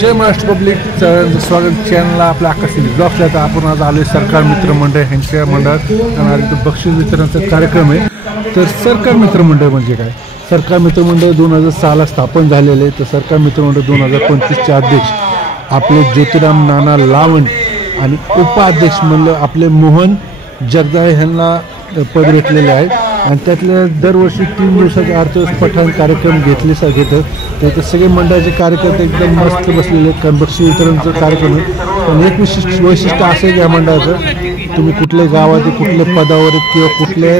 जय Maharashtra public स्वागत चॅनलला आपल्या आकाशी ब्लॉग्सला. तर आपण आज आलो सरकार मित्र मंडळ यांच्या मंडळात आणि इथं बक्षीस वितरणाचा कार्यक्रम आहे. तर सरकार मित्र मंडळ म्हणजे काय? सरकार मित्र मंडळ 2006 स्थापन झालेले. तर सरकार मित्र मंडळ 2025चे अध्यक्ष आपले ज्योतिराम नाना लावण आणि उपाध्यक्ष म्हणलं आपले मोहन जगदाळे यांना पद भेटलेले आहे. आणि त्यातल्या दरवर्षी 3 दिवसाचे अर्थव्यवस्था पठण कार्यक्रम घेतात. त्याचे सगळे मंडळाचे कार्यकर्ते एकदम मस्त बसलेले आहेत. कारण बक्षीस वितरणचं कार्यक्रम आहे. पण एक विशिष्ट वैशिष्ट्य असेल या मंडळाचं, तुम्ही कुठल्या गावात कुठल्या पदावर किंवा कुठल्या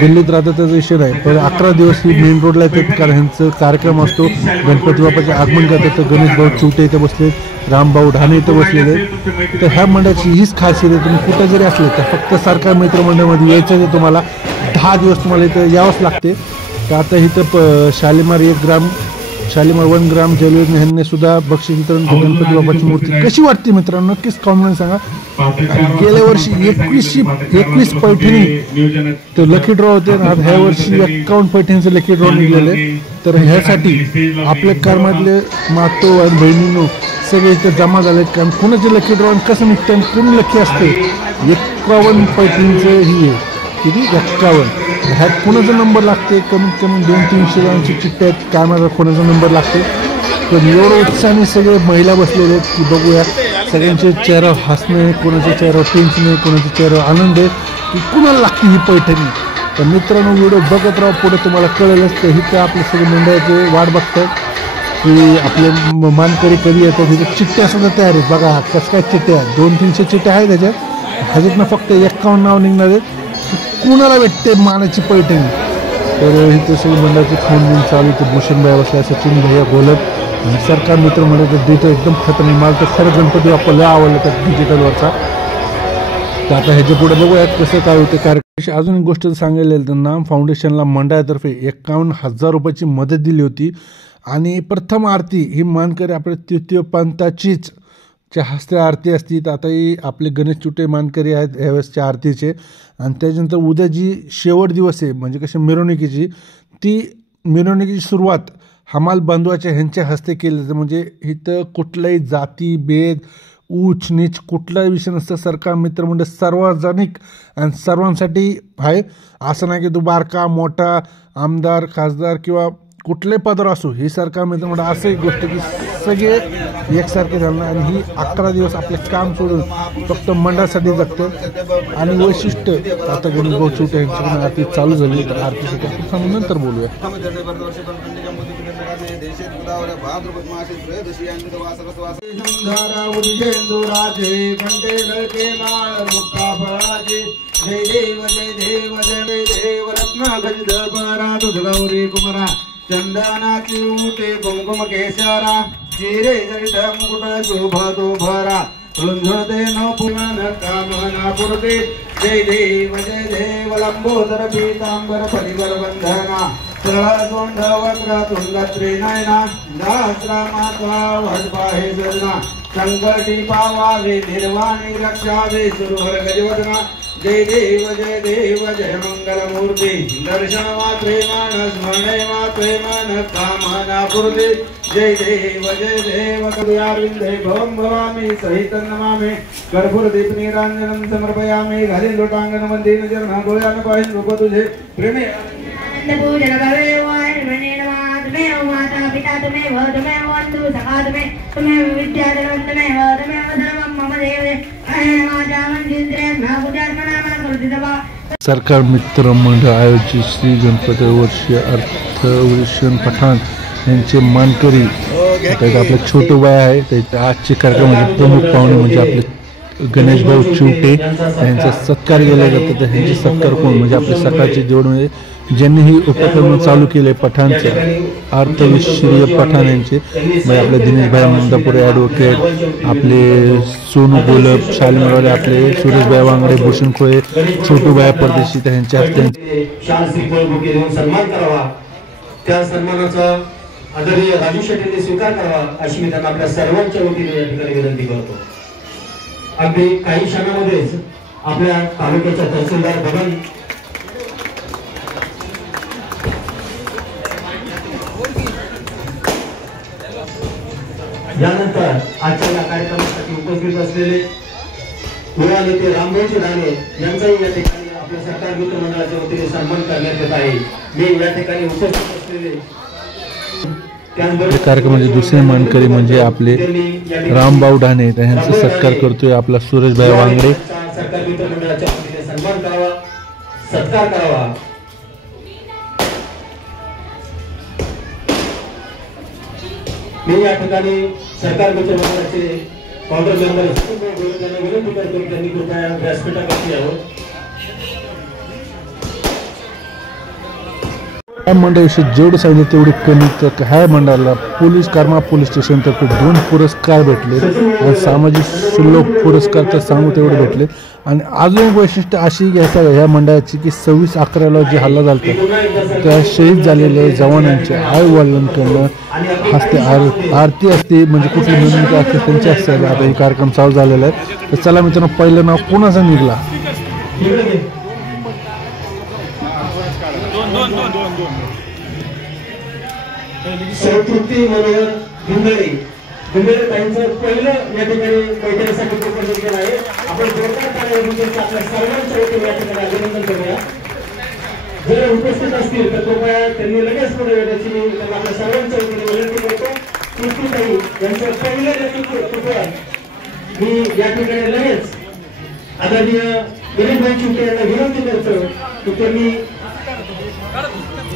दिल्लीत राहता त्याचा विषय नाही, पण 11 दिवस ही मेन रोडला येतात. कारण ह्यांचा कार्यक्रम असतो. गणपती बाप्पाचे आगमन करतात. तर गणेश भाऊ चिवटे इथे बसले, रामभाऊ ढाणे इथं बसलेले. तर ह्या मंडळाची हीच खासियत आहे, तुम्ही कुठं जरी असले तर फक्त सरकार मित्र मंडळामध्ये यायचं आहे. तुम्हाला 10 दिवस तुम्हाला इथं यावंच लागते. तर आता इथं शालिमार 1 ग्राम शालिमार 1 ग्राम जलयोजना यांनी सुद्धा बक्षीस वितरण गणपती बाप्पाची मूर्ती कशी वाटते मित्रांनो नक्कीच कॉमेंट सांगा. गेल्या वर्षी 21 पैठणी तर लकी ड्रॉ होते. ह्या वर्षी 51 पैठणीचं लकी ड्रॉ निघलेले. तर ह्यासाठी आपल्या कारमधले मातो आणि बहिणींनो सगळे इथे जमा झाले. कारण कुणाचे लकी ड्रॉ कसं निघतं आणि कोण लकी असते. 51 पैठणीचं ही आहे. किती 51. ह्यात कोणाचा नंबर लागते? कमीत कमी 200-300 जणांची चिठ्ठ्या आहेत. काय माझा कोणाचा नंबर लागते. पण एवढं उत्साहाने सगळे महिला बसलेले आहेत की बघूया सगळ्यांचे चेहऱ्यावर हसणे, कोणाच्या चेहऱ्यावर टेन्शन आहे, कोणाच्या चेहऱ्यावर आनंद आहे की कुणाला लागते ही पैठणी. तर मित्रांनो व्हिडिओ बघत राहा, पुढे तुम्हाला कळेलच. तर इथं आपले सगळे मंडळाचे वाट बघतात की आपले मानकरी कधी येतात. तिथे चिठ्ठ्या सुद्धा तयार आहेत. बघा कसं काय चिठ्ठ्या 200-300 चिठ्ठ्या आहेत त्याच्यात. ह्याच्यातनं फक्त 51 नाव निघणार आहेत. कुणाला भेटते मानाची पैठणी. तर इथं सगळी मंडळाची फोन बिन चालू. तर भूषण भाई बसला, सचिन भैया बोलत आणि सरकार मित्र मंडळाचं डेटा एकदम खतरनाक. मला तर खरं गणपती बाप्पा लय आवडलं त्या डिजिटलवरचा. तर आता ह्याच्या पुढे बघूयात कसं काय होतं कार्यक्रम. अजून एक गोष्ट सांगायला तर नाम फाउंडेशनला मंडळातर्फे 51,000 रुपयाची मदत दिली होती. आणि प्रथम आरती ही मानकरी आपल्या तृतीय पंथाचीच च्या हस्ते आरती असती. तर आता ही आपले गणेश चुटे मानकरी आहेत ह्यावेळेसच्या आरतीचे. आणि त्याच्यानंतर उद्या जी शेवट दिवस आहे म्हणजे कशी मिरवणुकीची, ती मिरवणुकीची सुरुवात हमाल बांधवाच्या ह्यांच्या हस्ते केली जाते. म्हणजे इथं कुठलाही जाती भेद ऊच नीच कुठलाही विषय नसतं. सरकार मित्रमंडळ सार्वजनिक आणि सर्वांसाठी आहे. असं नाही की तू बारका मोठा आमदार खासदार किंवा कुठल्याही पदावर असो, ही सरकार मित्रमंडळ असं एक गोष्ट की सगळे एकसारखे झालं. आणि ही 11 दिवस आपले काम सोडून फक्त मंडळासाठी जगतं. आणि वैशिष्ट्य आता गणेश भाऊ चिवटे यांच्याकडून आरती चालू झाली. तर आरतीसाठी आपण सांगून नंतर बोलूया. चंदनाची उठे कुमकुम केशरा चिरे जरित मुकुट शोभतो भरा रुंधते न पुमान कामना पुरते. जय देव लंबोदर पीतांबर परिवर बंधना सोंड वक्र तुंग त्रिनयना सहस्र मात्वा वडपाहे सजना संकटी पावावे निर्वाणी रक्षावे सुरहर गजवदना. जय देव जय मंगल मूर्ती दर्शन मात्रे मान स्मरणे मात्रे मन कामना पूर्ती. जय देव करुयाविंदे भवं भवामी सहित नमामि कर्पूर दीप निरांजनं समर्पयामि. घालीन लोटांगण मंदिर चरण गोळ्यान पाहिन रूप तुझे प्रेमे पूजन करे वाय मने नमः. तुम्हें माता पिता तुम्हें बंधु सखा तुम्हें विद्याधरं तुम्हें धर्मं मम देवे सरकार मित्र मंडळ आयोजित श्री गणपती वर्षीय अर्थविषण पठाण यांचे मानकरी आपले छोटे बाय आहे. त्याच्या आजचे कार्यक्रमाचे प्रमुख पाहुणे म्हणजे आपले गणेश भाऊ चिवटे यांचा सत्कार केला जातो. तर ह्यांचे सत्कार कोण म्हणजे आपले सकाळचे जोडून ज्यांनी ही उपक्रम चालू केले पठाणचे अर्थविषयीय पठाण यांचे म्हणजे आपले दिनेश भाई मंदापुरे ॲडव्होकेट, आपले सोनू गोलब शालिमारवाले, आपले सुरेश भाई वांगडे, भूषण खोळे, छोटू भाई परदेशी त्यांच्या हस्ते सन्मान करावा. त्या सन्मानाचा आदरणीय राजू शेट्टींनी स्वीकार करावा अशी मी त्यांना आपल्या सर्वांच्या वतीने या ठिकाणी विनंती करतो. अगदी काही क्षणामध्येच आपल्या तालुक्याच्या तहसीलदार भवन यानंतर आजच्या या कार्यक्रमासाठी उपस्थित असलेले युवा नेते रामभाऊजी राणे यांचाही या ठिकाणी आपल्या सरकार मित्र मंडळाच्या वतीने सन्मान करण्यात येत आहे। मी या ठिकाणी उपस्थित असलेले कार्यक्रमाचे दुसरे मानकरी म्हणजे आपले रामभाऊ ढाणे, त्यांचा सत्कार करतोय आपला सूरजभाई वांगडे। सरकार मित्र मंडळाच्या वतीने सन्मान करावा, सत्कार करावा। मी या ठिकाणी सरकार मित्र मंडळाचे फाउंडर मेंबर विनंती करतो की त्यांनी कृपया व्यासपीठावरती यावं। या मंडळाविषयी जेवढं सांगितलं तेवढे कमी। तर ह्या मंडळाला पोलीस कर्मा पोलीस स्टेशनतर्फे 2 पुरस्कार भेटले आणि सामाजिक सुलोक पुरस्कार तर सांगू तेवढे भेटले। आणि अजून वैशिष्ट्य अशी ह्या मंडळाची की 26/11 जे हल्ला झाला त्या शहीद झालेल्या जवानांच्या आई वडिलांकडनं हस्ते आरती असते, म्हणजे कुठली निवडणूक असते त्यांच्या हस्ते आता हे कार्यक्रम चालू झालेला आहे। तर चला मित्रांनो, पहिलं नाव कोणाचं निघला? संतृप्ती मनोहर भिंगळे ताईंचं पहिलं या ठिकाणी मैत्रिणीसाठी प्रकल्प केला आहे। आपण जोरदार तालीम आपल्या सर्वांच्या वतीने या ठिकाणी अभिनंदन करूया। जर उपस्थित असतील तर कृपया त्यांनी लगेच पुढे येण्याची त्यांना आपल्या सर्वांच्या वतीने विनंती करतो। तृप्तीताई यांचं पहिलं नेतृत्व कृपया मी या ठिकाणी लगेच आदरणीय दिलीपभाई चिमटे यांना विनंती करतो की त्यांनी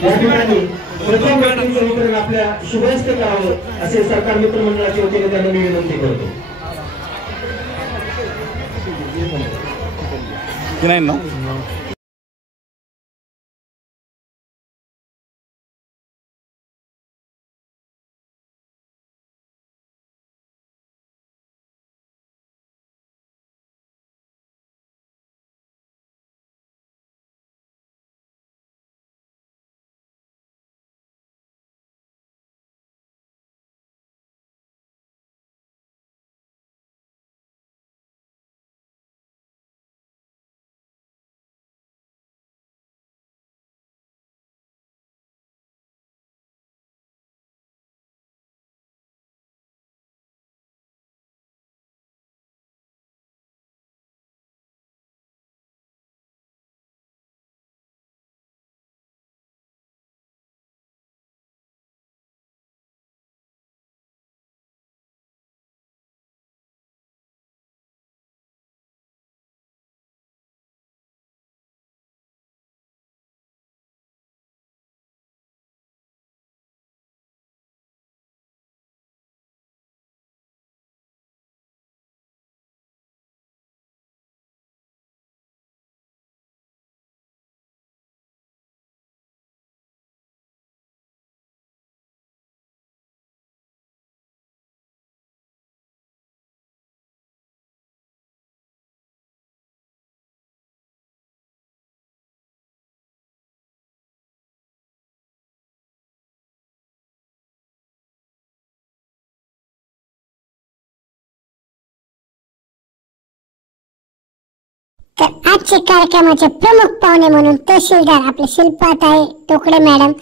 या ठिकाणी प्रथम व्यक्तीचं वितरण आपल्या शुभहस्ते करावं असे सरकार मित्र मंडळाच्या वतीने त्यांना मी विनंती करतो। तर आजच्या कार्यक्रमाचे प्रमुख पाहुणे म्हणून तहसीलदार आपले शिल्पाताई टोकडे मॅडम,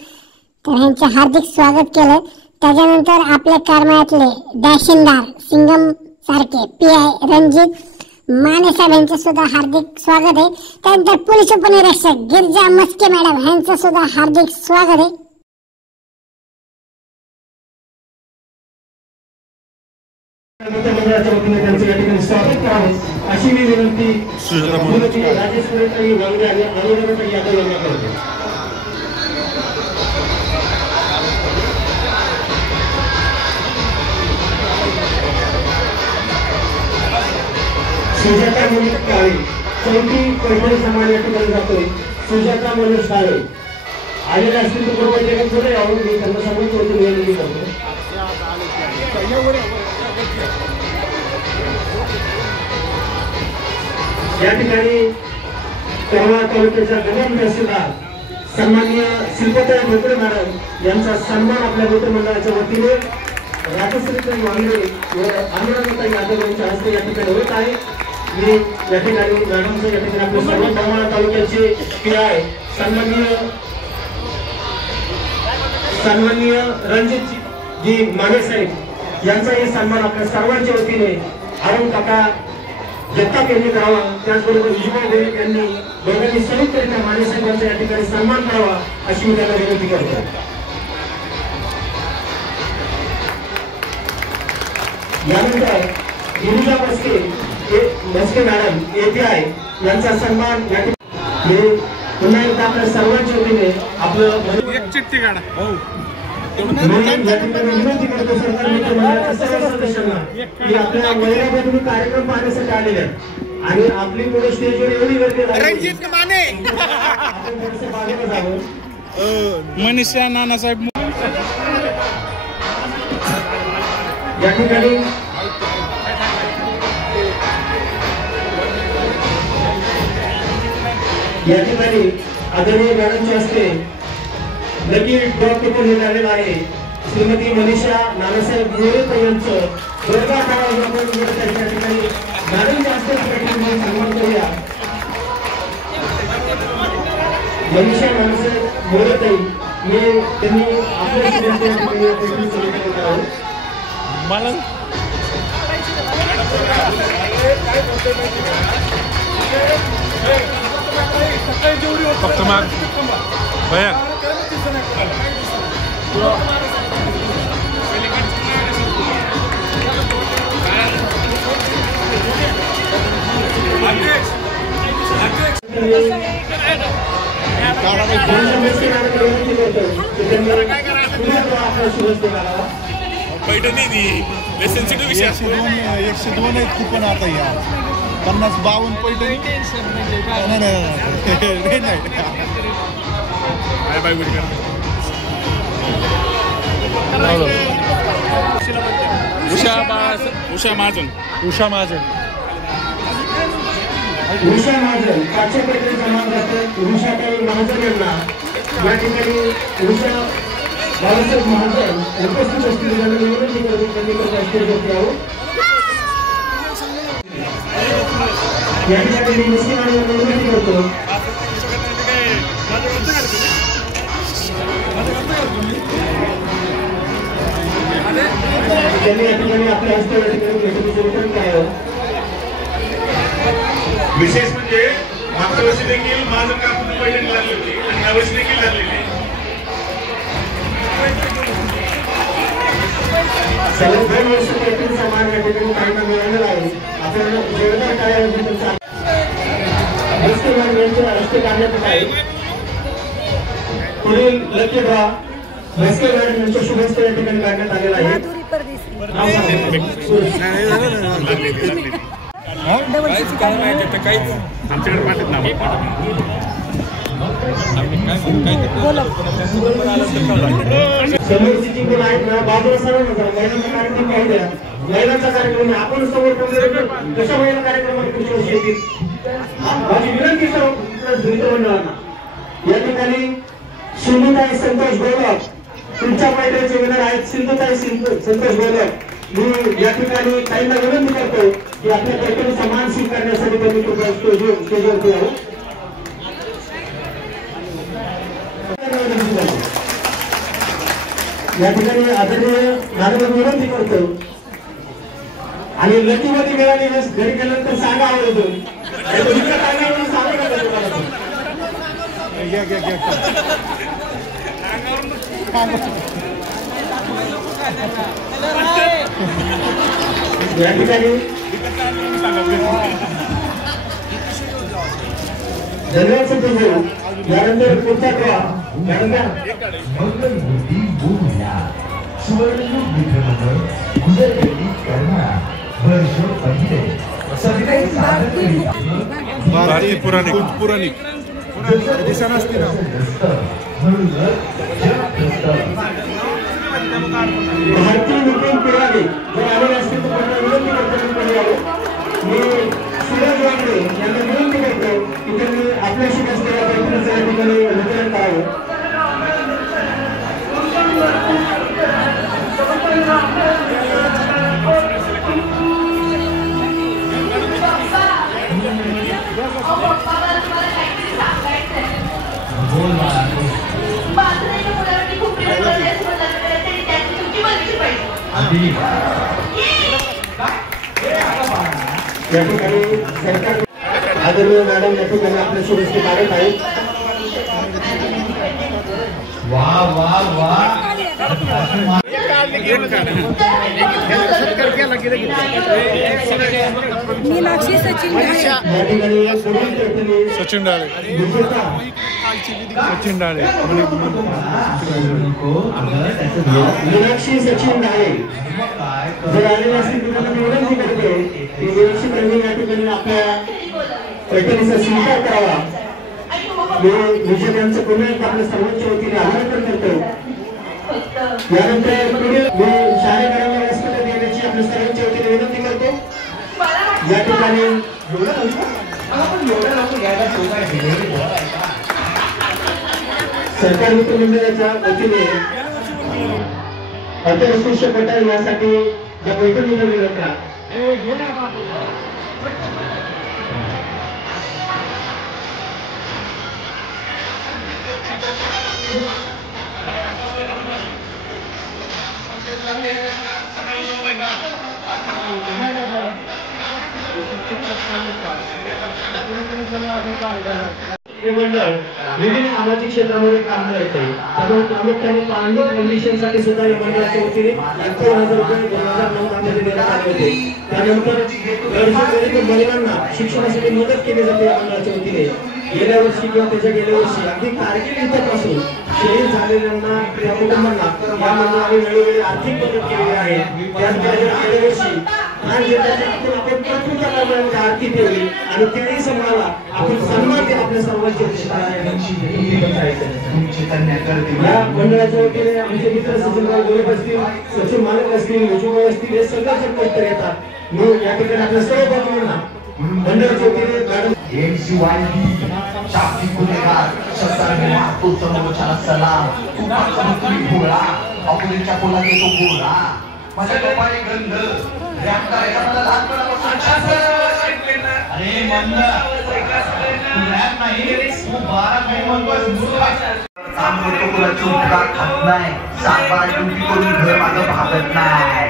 तर यांचे हार्दिक स्वागत केलं। त्याच्यानंतर आपल्या कारमाळ्यातले दाशिंदार सिंगम सारखे PI रणजित माने साहेब यांचं सुद्धा हार्दिक स्वागत आहे। त्यानंतर पोलीस उपनिरीक्षक गिरजा मस्के मॅडम यांचं सुद्धा हार्दिक स्वागत आहे। मंडळाच्या वतीने त्यांचं या ठिकाणी स्वागत करावं अशी मी विनंती राजेश्वरीताई वांगडे आणि अनुराधाताई यादव यांना करतो। सुजाता मनोज काळे, चौथी पैठणी समाज या ठिकाणी जातोय। सुजाता मनोज काळे आलेले असतील तर कृपया पुढे यावं, मी त्यांना सर्वांच्या वतीने विनंती करतो। या ठिकाणी करमाळा तालुक्याच्या गणन तहसीलदार सन्माननीय शिल्पाताई टोकडे मॅडम यांचा सन्मान आपल्या मित्रमंडळाच्या वतीने राजेश्वरीताई वांगडे व अनुराधाताई यादव यांच्या हस्ते या ठिकाणी होत आहे। मी या ठिकाणी मॅडमचं या ठिकाणी आपल्या सर्व करमाळा तालुक्याचे PI सन्माननीय रणजित जी माने साहेब यांचाही सन्मान आपल्या सर्वांच्या वतीने अरुण काका जगताप यांनी करावा, त्याचबरोबर युवा गोयल यांनी दोघांनी संयुक्तरित्या मानेसाहेबांचा या ठिकाणी सन्मान करावा अशी मी त्यांना विनंती करतो. यानंतर गिरिजा मस्के मॅडम API यांचा सन्मान या ठिकाणी पुन्हा एकदा आपल्या सर्वांच्या वतीने आपलं एक चिठ्ठी काढा. विनंती करतो सरकार मित्रमंडळाच्या सर्व सदस्यांना की आपल्या महिला तुम्ही कार्यक्रम पाहण्यासाठी आलेले आहेत आणि आपली पुढे स्टेजवर एवढी गर्दी झाली आपण थोडंसं बाजूला जावं. मनीषा नानासाहेब या ठिकाणी आदरणीय मॅडमच्या हस्ते लकी ड्रॉ पेपर हे झालेलं आहे. श्रीमती मनीषा नानासाहेब मोरे यांचं वर्गात त्या ठिकाणी मॅडमच्या हस्ते सन्मान करूया. मनीषा नानासाहेब मोरे त्यांनी आपल्या मला फक्त माग भया पैठणी दी सेन्सिटिव्ह विषय 102 आहेत की पण आता या 50-52 पैठणी नाही बाय गुड उषा महाजन काच्या पैठणी सन्मान करतात. उषाताई महाजन यांना या ठिकाणी उषा बाळासाहेब महाजन उपस्थित असतील विनंती करतो त्यांनी स्टेजवरती यावं. या ठिकाणी विनंती करतो त्यांनी या ठिकाणी आपल्या हस्ते या ठिकाणी वितरण करावं. विशेष म्हणजे मागच्या वर्षी देखील महाजन काकूंनी पैठणी लागली होती आणि यावर्षी देखील लागलेली. सलग 2 वर्ष पैठणी सन्मान या ठिकाणी काहींना मिळालेला आहे. आपल्याला जोरदार काय यांच्या हस्ते काढण्यात आहे. पुढील लकी ड्रॉ मस्के मॅडम यांच्या शुभ हस्ते या ठिकाणी काढण्यात आलेला आहे. आमच्याकडे पाठवत ना समोर सिटिंग पण आहेत ना बाजूला सर्व महिलांचा कार्यक्रम पाहू द्या. महिलांचा कार्यक्रम आपण समोर कशा महिला कार्यक्रमात पुढच्या वर्षी येतील माझी विनंती सर्व मित्रमंडळांना. या ठिकाणी सिंधुताई संतोष गोलक तुमच्या पैठणीचे विनर आहेत. सिंधुताई संतोष गोलक मी या ठिकाणी ताईंना विनंती करतो की आपल्या पैठणी सन्मान स्वीकारण्यासाठी त्यांनी कृपया स्टेजवरती यावं. या ठिकाणी आदरणीय मॅडम विनंती करतो आणि लकीमध्ये मिळाली घरी गेल्यानंतर सांगा आवडतो या ठिकाणी धन्यवाद सर. यानंतर पुढचा ड्रॉ भारती पुराणिक दिशा नसते ना भारतीय नितीन पिरागे जर आलेले असतील तर त्यांना विनंती करतो मी सूरज वांगडे यांना विनंती करतो की त्यांनी आपल्याशी असलेल्या पैठणीचं या ठिकाणी वितरण करावं. या ठिकाणी सरकार आदरणीय मॅडम या ठिकाणी आपल्या शुभेच्छा काढत आहेत. मीनाक्षी सचिन डाळे मीनाक्षी सचिन डाळे जर आलेले असतील तुम्हाला विनंती करते की मीनाक्षी त्यांनी या ठिकाणी आपल्या पैठणीचा स्वीकार करावा. मी विजेत्यांचं पुन्हा एकदा आपल्या सर्वांच्या वतीने आभार करतो. यानंतर मी शाळेकरांना व्यासपीठ देण्याची आपल्या सर्वांच्या वतीने विनंती करतो. या ठिकाणी सरकार मित्र मंडळाच्या वतीने अतिउत्कृष्ट पटल यासाठी ज्या पैठण निवडली जातात मंडळ विविध सामाजिक क्षेत्रामध्ये काम करते. प्रामुख्याने पाणी कंडिशनसाठी सुद्धा या मंडळाच्या वतीने 51,000 रुपये 2009 मध्ये देण्यात आले होते. त्यानंतर गरजू महिलांना शिक्षणासाठी मदत केली जाते या मंडळाच्या वतीने. गेल्या वर्षी किंवा त्याच्या गेल्या वर्षी अगदी कारगिल युद्धापासून शहीद झालेल्यांना त्या कुटुंबांना या मंडळाने वेळोवेळी आर्थिक मदत केलेली आहे. त्याचबरोबर गेल्या वर्षी आपण आरती ठेवली आणि त्याही समाजाला आपण सन्मान केला. आपल्या सर्वांचे या मंडळाच्या वतीने आमचे मित्र सचिनराव गोरख असतील, सचिन मालक असतील, विजूभाई असतील, हे सगळे संकट येतात. मी या ठिकाणी आपल्या सर्व बाजूंना मंडळाच्या वतीने शाब्दिक गुन्हेगार शस्त्राने मारतो समोरच्याला सलाम. भोळा अपुरीच्या पोला येतो गोळा. माझ्या कपाळी गंध रॅप करायचा मला लहानपणापासून. अरे मंद तू रॅप नाही तू 12 काही म्हणतोस. काम करतो तुला चुपका खात नाही. 7-12 ड्युटी करून घर माझं भागत नाही.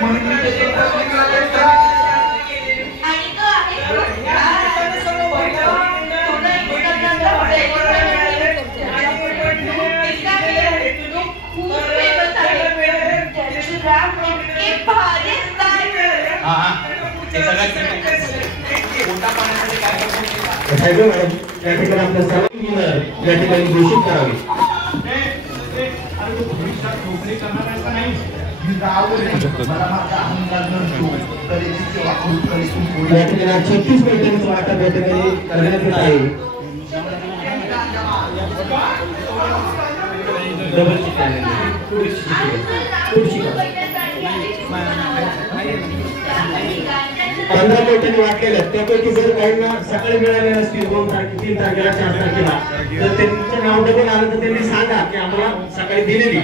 म्हणून मी या ठिकाणी आपल्या सर्वांनी या ठिकाणी घोषित करावी. या ठिकाणी 36 पैठणीचं वाटप या ठिकाणी करण्यात येत आहे. पंधरा पैठणी वाटलेल्या त्यापैकी जर काहींना सकाळी मिळाले असतील 2 तारखेला 3 तारखेला 4 तारखेला तर त्यांचं नाव डबल आलं तर त्यांनी सांगा की आम्हाला सकाळी दिलेली.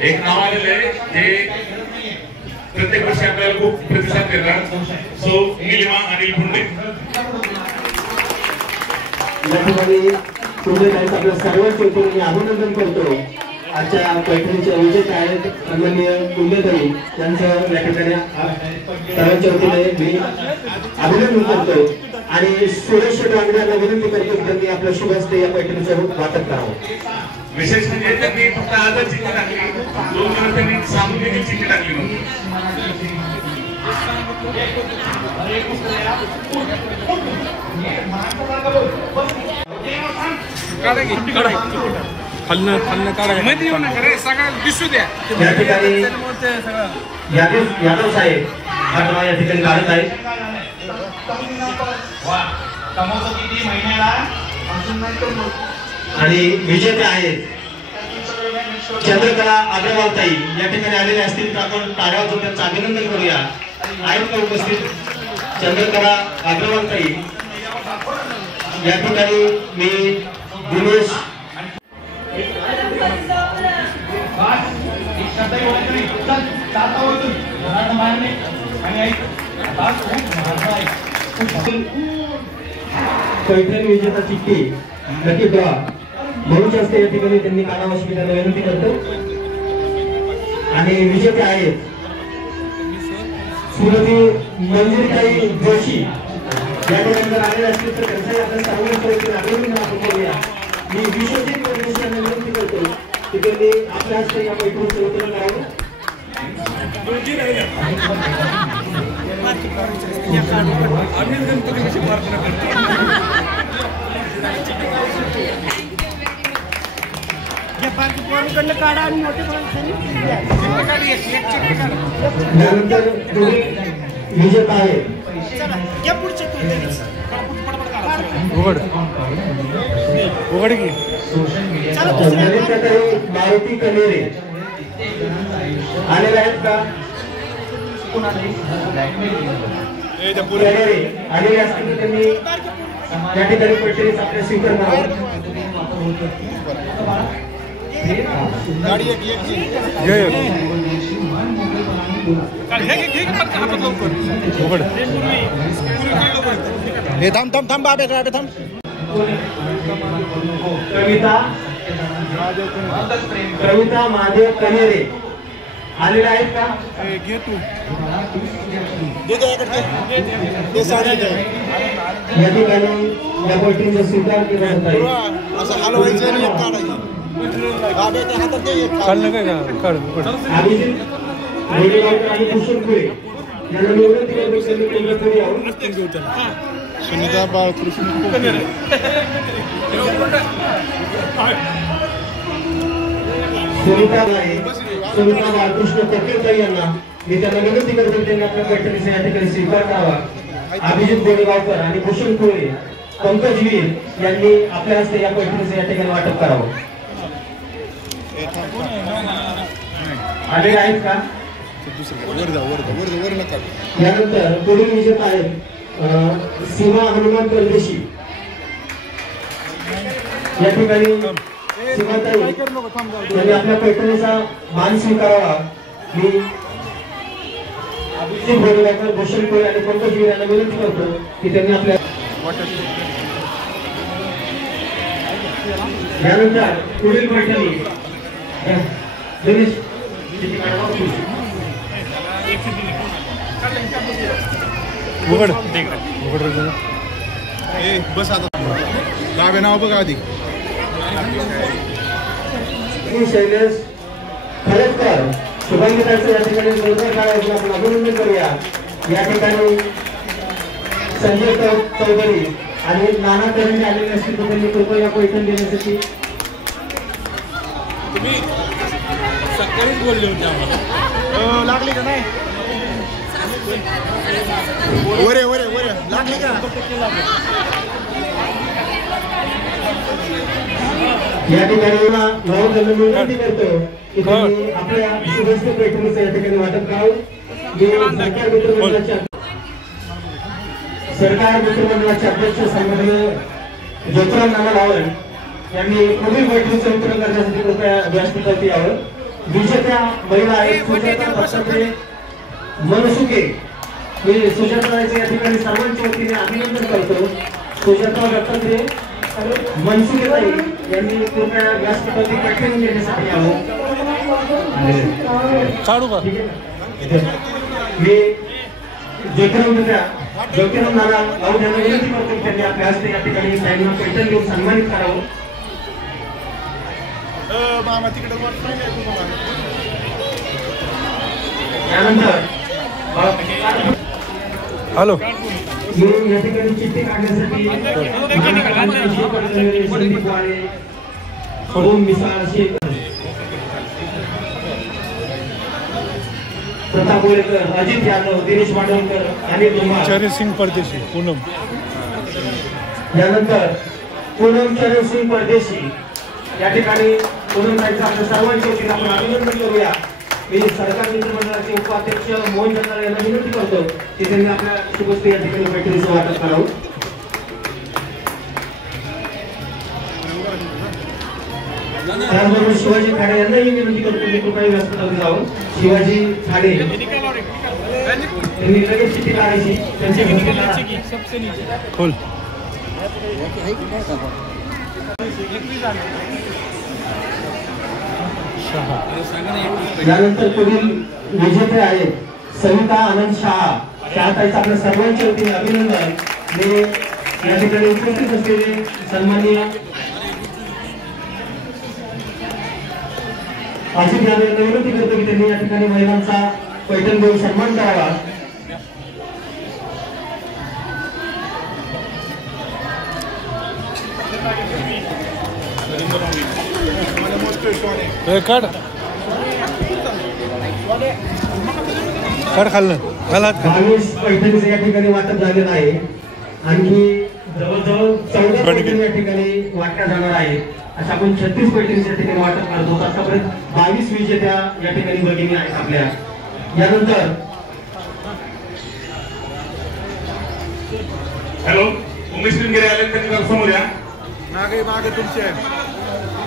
एक नाव आलेलं आहे जे प्रत्येक वर्षी आपल्याला खूप प्रतिसाद देतात. सो निलिमा अनिल फुंडे. या ठिकाणी तुम्ही आपल्या सर्वांचे मी अभिनंदन करतो. आजच्या पैठणीच्या विजेते आहेत सन्माननीय कुंडेताई यांचं या ठिकाणी सर्वांच्या वतीने मी अभिनंदन करतो. आणि सुरेश डांगऱ्यांना विनंती करतो की त्यांनी आपल्या शुभहस्ते या पैठणीचं वाटप करावं. विशेष म्हणजे त्यांनी फक्त आजच चिठ्ठी टाकली, 2 दिवस त्यांनी सामूहिक चिठ्ठी टाकली नव्हती. या ठिकाणी यादव साहेब हा या ठिकाणी काढत आहेत. आणि विजेते आहेत चंद्रकला अग्रवाल ताई या ठिकाणी आलेले असतील तर आपण टाळ्यावर त्यांचं अभिनंदन करूया. आहेत का उपस्थित चंद्रकला अग्रवाल ताई या ठिकाणी मी दिनेश पैठण विजेता चिठ्ठी नक्की द्या. भविष्य असते या ठिकाणी त्यांनी काढावं अशी मी त्यांना विनंती करतो. आणि विजेते आहेत श्रीमती मंजिरीताई जोशी. या ठिकाणी जर आलेले असतील तर त्यांचाही आपण सर्वांच्या वतीने अभिनंदन आपण करूया. मी विश्वजित परदेशी यांना विनंती करतो की त्यांनी आपल्या हस्ते या बैठकीचं वितरण करावं. त्यानंतर विजेता आहे मारुती कनेरे आलेले आहेत का? आलेले असतील तर त्यांनी या ठिकाणी पैठणीचा आपल्या स्वीकार करावा. थांब बाबे थांब. कविता महादेव कनेरे आलेले आहेत का? या ठिकाणी या बैठकीचा स्वीकार केला जात आहे. अभिजित गोडेगावकर आणि भूषण खुळे यांना विनंती करतो त्यांनी केंद्राकडे यावं. सुनीता बाळकृष्ण सुनीता बाळकृष्ण कोकेरकर यांना मी त्यांना विनंती करतो त्यांनी आपल्या बैठकीचा या ठिकाणी स्वीकार करावा. अभिजित गोडेगावकर आणि भूषण खुळे पंकजवीर यांनी आपल्या हस्ते या बैठकीचं या ठिकाणी वाटप करावं. आलेले आहेत का? यानंतर पुढील विजेता आहेत सीमा हनुमान परदेशी. या ठिकाणी सीमाताई यांनी आपल्या पैठणीचा मान स्वीकारावा. मी अभिजित गोडेगावकर भूषण कोळे आणि पंकजवीर यांना विनंती करतो की त्यांनी आपल्या यानंतर पुढील पैठणी दिनेश बस आता गावे नाव बघा आधी. शैलेश खरेकर शुभांगितांचं या ठिकाणी जोरदार काढायचं आपण अभिनंदन करूया. या ठिकाणी संजय चौधरी आणि नाना करंडे आलेले असतील तर त्यांनी कृपया या पैठण देण्यासाठी. तुम्ही सकाळीच बोलले होते आम्हाला. लागली का नाही? वरे लागली का? या ठिकाणी विनंती करतो की त्यांनी आपल्या शुभेच्छा पैठणीचं या ठिकाणी वाटप करावं. सरकार मित्रमंडळाचे अध्यक्ष सन्माननीय ज्योतिराव नाना लावण यांनी पुढील बैठकीचं वितरण करण्यासाठी कृपया व्यासपीठावरती यावं. विजेत्या महिला आहेत सुजाता दत्तात्रय मनसुके. मी सुजाताचे या ठिकाणी सर्वांच्या वतीने अभिनंदन करतो. सुजाता दत्तात्रय मनसुकेताई यांनी कृपया व्यासपीठावरती पैठण देण्यासाठी यावं. मी ज्योतिराव नाना लावून यांना विनंती करतो त्यांनी आपल्या हस्ते या ठिकाणी पैठण देऊन सन्मानित करावं. त्यानंतर हॅलो मी या ठिकाणी चिठ्ठी काढण्यासाठी प्रताप गोळेकर, अजित यादव, दिनेश माडवकर, अनिल कुमार, चरण सिंग परदेशी पूनम. यानंतर पूनम चरण सिंग परदेशी या ठिकाणी पूनम ताईंचं आपल्या सर्वांच्या वतीने आपण अभिनंदन करूया. मी सरकार मित्रमंडळाचे उपाध्यक्ष मोहन जगदाळे यांना विनंती करतो की त्यांनी आपल्या शुभस्ते या ठिकाणी पैठणीचं वाटप करावं. त्याचबरोबर शिवाजी खाडे यांनाही विनंती करतो की कृपया व्यासपीठावर जावं. शिवाजी खाडे त्यांनी लगेच चिठ्ठी काढायची त्यांच्या खोल. यानंतर पुढील विजेते आहेत सविता आनंद शहा. त्याताईचं आपल्या सर्वांच्या वतीने अभिनंदन. मी या ठिकाणी उपस्थित असलेले सन्माननीय अजित यादव यांना विनंती करतो की त्यांनी या ठिकाणी महिलांचा पैठण देऊन सन्मान करावा. खाल्लं 22 पैठणीचं या ठिकाणी वाटप झालेलं आहे. आणखी जवळजवळ 14 पैठणी या ठिकाणी वाटल्या जाणार आहे. अशा आपण 36 पैठणीच्या या ठिकाणी वाटप करत होतो. आतापर्यंत 22 विजेत्या या ठिकाणी भगिनी आहेत आपल्या. यानंतर हॅलो उमेश गिरे आले त्यांनी समोर या. मागे तुमचे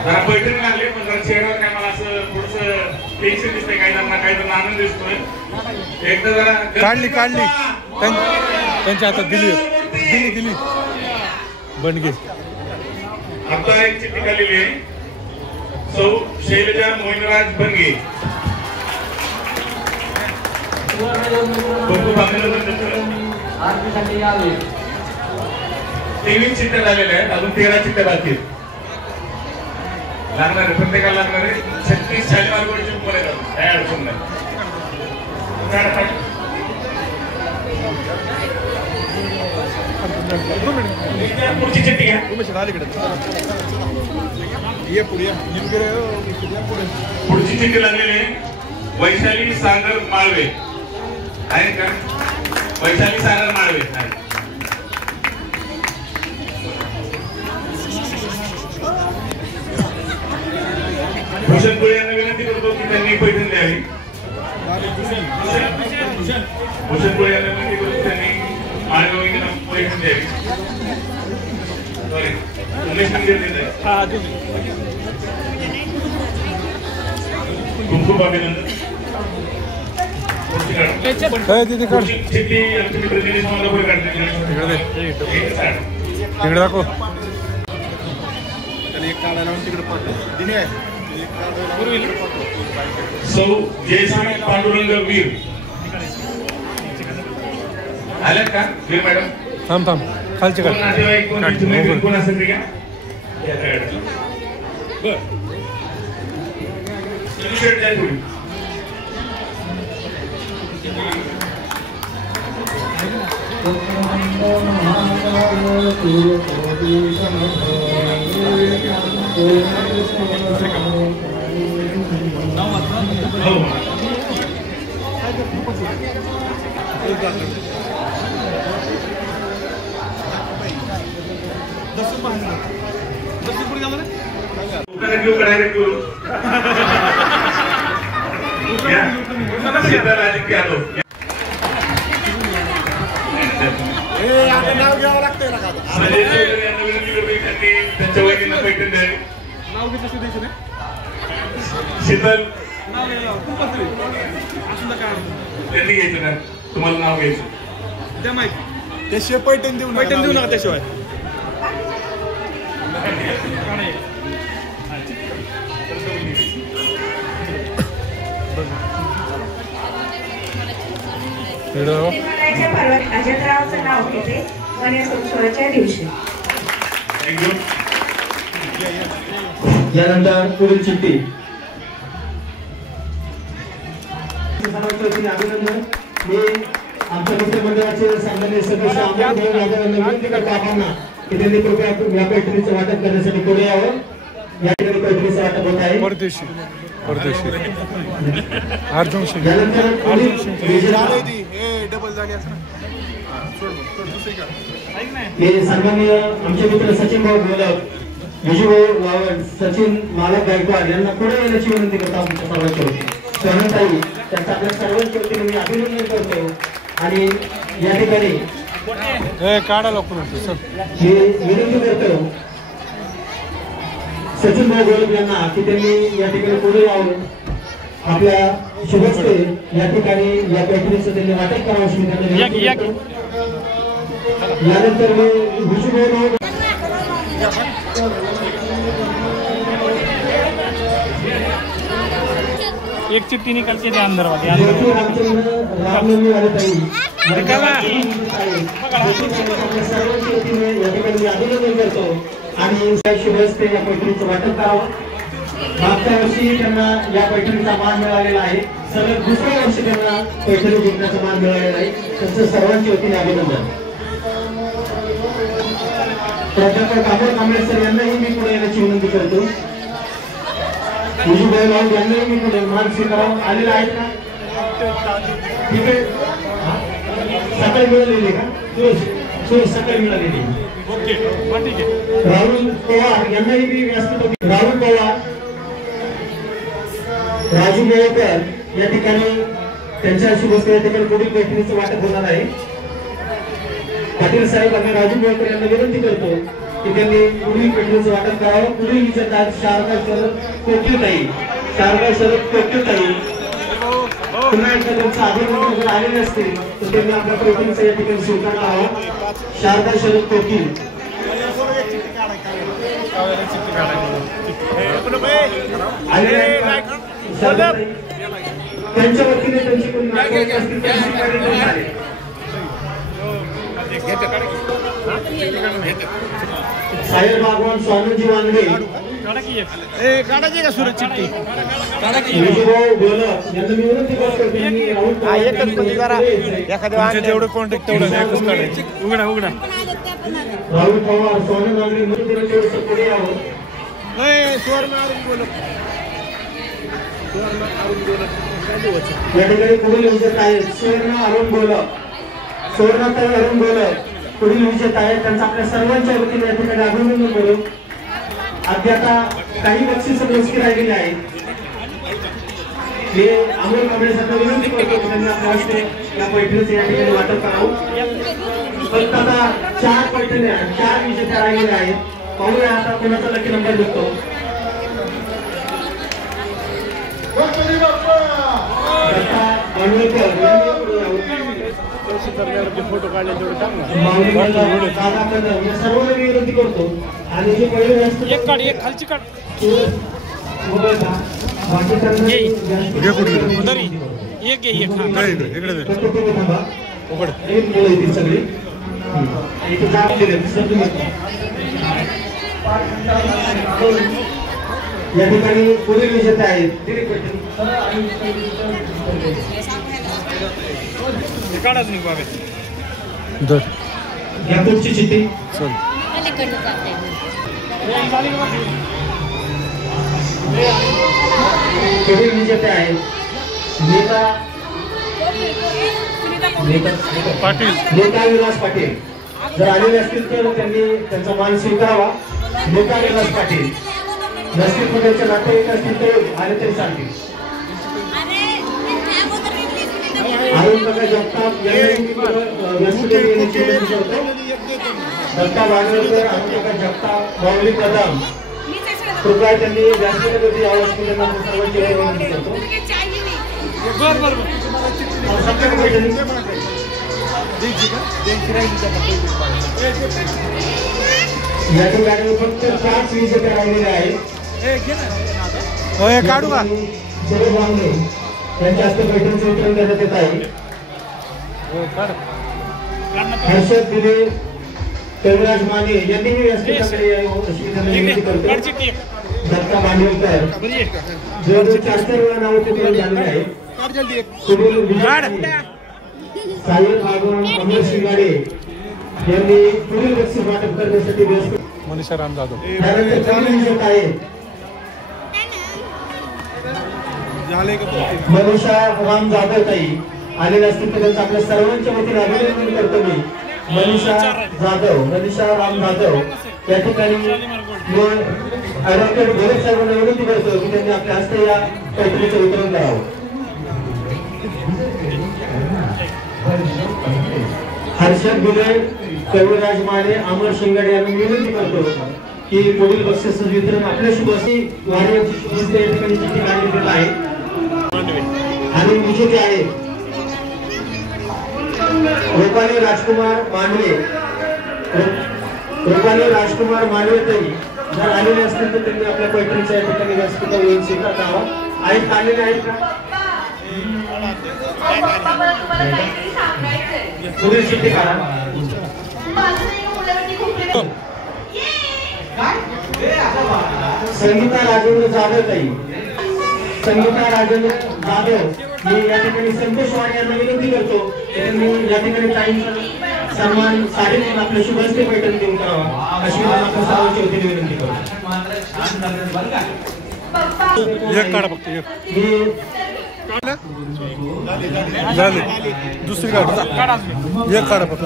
जरा पैठणी लागले पण जरा चेहऱ्यावर काय मला असं थोडंसं टेन्शन दिसतंय. काही जणांना काही जण आनंद दिसतोय. एकदा जरा काढली त्यांच्या हातात दिली बनगे. आता एक चिठ्ठी काढलेली आहे सौ शैलजा मोहिनराज बनगे. खूप अभिनंदन. 23 चिठ्ठ्या झालेल्या आहेत. अजून 13 चिठ्ठ्या बाकी आहेत. लागणार आहे प्रत्येकाला लागणार आहे. 36 शालेमार गोळीची उपर येतात. काय अडचण नाही. पुढची चिठ्ठी घ्या. पुढची चिठ्ठी लागलेली आहे वैशाली सागर माळवे आहे का? वैशाली सागर माळवे आहे. भूषण गोळे यांना विनंती करतो की त्यांनी पैठण द्यावी. भूषण गोळे यांना विनंती करतो त्यांनी माळगाव यांना पैठण द्यावी. सॉरी उमेश गिरे देत आहे. खूप खूप अभिनंदन. चिठ्ठी आमच्या मित्र दिनेश मला पुढे काढते. तिकडे दाखव. सौ जयश्री पांडुरंग वीर आल्यात का वीर मॅडम? थांब खालचे कोण नातेवाईक कोण असेल ते का? नाव घ्यावं लागतंय ना का? त्यांच्या वतीनं पैठण द्यावी. नाव घेतलं शीतल त्यांनी घ्यायचं का? तुम्हाला नाव घ्यायचं त्या माहिती त्याशिवाय पैठण देऊ नका. त्याशिवाय अजंतरावचं नाव घेते गणेश उत्सवाच्या दिवशी. यानंतर पुढील चिठ्ठी अभिनंदन. मी आमच्या मित्रमंडळाचे सन्माननीय सदस्य अमोल यादव यांना विनंती करतो आपल्याला की त्यांनी कृपया या पैठणीचं वाटप करण्यासाठी पुढे यावं. या ठिकाणी पैठणीचं वाटप होत आहे. परदेशी यानंतर हे सन्माननीय आमचे मित्र सचिन भाऊ बोलक, विजूभाऊ वावड, सचिन मालक गायकवाड यांना पुढे येण्याची विनंती करतो. आमच्या सर्वांच्या वतीने सोनताई त्यांचं आपल्या सर्वांच्या वतीने मी अभिनंदन करतो. आणि या ठिकाणी मी विनंती करतो सचिन भाऊ गोलक यांना की त्यांनी या ठिकाणी पुढे यावं. आपल्या शुभस्ते या ठिकाणी या पैठणीचं त्यांनी वाटप करावं अशी मी त्यांना विनंती करतो. यानंतर मी विजूभाऊ एक चिट्ठी निकालते ते अंदर वाले ज्योती रामचंद्र रामनवमी वाले ताई सर्वांच्या वतीने या ठिकाणी अभिनंदन करतो आणि शुभस्ते या पैठणीचं वाटप करावं. मागच्या वर्षी त्यांना या पैठणीचा मान मिळालेला आहे. सलग दुसऱ्या वर्षी त्यांना पैठणी जिंकण्याचा मान मिळालेला आहे. त्यांचं सर्वांच्या वतीने अभिनंदन. प्राध्यापक अमोल कांबळे सर यांनाही मी पुढे येण्याची विनंती करतो. विजूभाई राऊत यांनाही मी पुढे मान स्वीकारावं. आलेला आहेत का? ठीक आहे. सकाळी मिळालेली का? सकाळी मिळालेली. राहुल पवार यांनाही मी व्यासपीठ. राहुल पवार, राजू गोळकर या ठिकाणी त्यांच्या शुभस्ते या ठिकाणी पुढील पैठणीचं वाटप होणार आहे. पाटील साहेब आणि राजू गोळकर यांना विनंती करतो की त्यांनी पुढील पैठणीचं वाटप करावं. पुढील विजेता शारदा शरद कोकीळताई. शारदा शरद कोकीळताई पुन्हा एकदा त्यांचं अभिनंदन जर आलेले असतील तर त्यांनी आपल्या पैठणीचं या ठिकाणी स्वीकारला हवा. शारदा शरद कोकीळ त्यांच्या वतीने त्यांची कोणी नातेवाईक असतील त्यांची कार्यक्रम झाले. साहेब भगवान स्वामीजी वांगडे काढायची का सुरत चिठ्ठी विजूभाऊ गोलक यांना मी विनंती करतो की राहुल तेवढं कॉन्टॅक्ट तेवढं काढायची. उघडा राहुल पवार स्वामी वांगडे मध्ये थोडंसं पुढे यावं. या ठिकाणी पुढील विजेता आहेत सुवर्ण अरुण गोलक. सुवर्णताई अरुण गोलक पुढील विजेता आहेत. त्यांचं आपल्या सर्वांच्या वतीने या ठिकाणी अभिनंदन करू. अद्या आता काही बक्षीस मोजकी राहिलेली आहेत. मी अमोल कांबळे यांना विनंती करतो की त्यांनी आपल्या हस्ते या पैठणीचे या ठिकाणी वाटप करावं. फक्त आता 4 पैठण्या 4 विजेत्या राहिलेल्या आहेत. पाहूया आता कोणाचा लकी नंबर भेटतो. फोटो काढले तेवढं सर्वांना मी विनंती करतो आणि जे पहिले एक काढ एक खालची काढ एक सगळी या ठिकाणी पुढील विजेते आहेत. काढाच नाही बाबा या पुढची चिठ्ठी पुढील विजेते आहेत नेता विलास पाटील. जर आलेले असतील तर त्यांनी त्यांचा मान स्वीकारावा. नेता विलास पाटील नसतील तर त्यांच्या नातेवाईक असतील तर आले तरी चालतील. अरुण प्रकाश जगताप दत्ता वाडवळकर, अरुण प्रकाश जगताप, माऊली कदम कृपया त्यांनी व्यासपीठावरती यावं असं त्यांना सर्वांची विनंती करतो. या ठिकाणी फक्त 5 विजेते राहिलेले आहेत. काढू का त्यांच्या हस्ते पैठणीचे वितरण करण्यात येत आहे. हर्षद दिले, कविराज माने यांनी मी व्यासपीठाकडे विनंती करतो. दत्ता मांडवकर जवळजवळ 4 वेळा नाव पुढे झालेले आहे. साहेब भगवान अमर शिंगाडे यांनी पुढील बक्षीस वाटप करण्यासाठी व्यासपीठ. मनीषा राम जाधव त्यानंतर कमी विजेत आहे मनीषा राम जाधव ताई. आलेले असतील तर त्यांचं आपल्या सर्वांच्या वतीने अभिनंदन करतो मी. मनीषा राम जाधव या ठिकाणी ऍडव्होकेट गोरे साहेबांना विनंती करतो की त्यांनी आपल्या हस्ते या पैठणीचं वितरण करावं. हर्षद गुले, कविराज माने, अमर शिंगाडे यांना विनंती करतो की पुढील बक्षीस वितरण आपल्या शुभसी वाढीची शुभस्ते या ठिकाणी चिठ्ठी काढण्यात येत आहे आणि विजेते आहे रुपाली राजकुमार मांडवे ताई. जर आलेले असतील तर त्यांनी आपल्या पैठणीच्या या ठिकाणी व्यासपीठावर येऊन स्वीकार करावा. आहेत आलेले आहेत का? पुढील चिठ्ठी काढा. संगीता राजेंद्र जाधव ताई, संगीता राजेंद्र जाधव मी या ठिकाणी संतोष वाड यांना विनंती करतो मी या ठिकाणी ताईंचा सन्मान साडेतीन आपल्या शुभस्ते पैठण देऊन करावा अशी मला आपण सर्वांची वतीने विनंती करतो. एक काढा फक्त झाले दुसरी काढ एक काढा फक्त.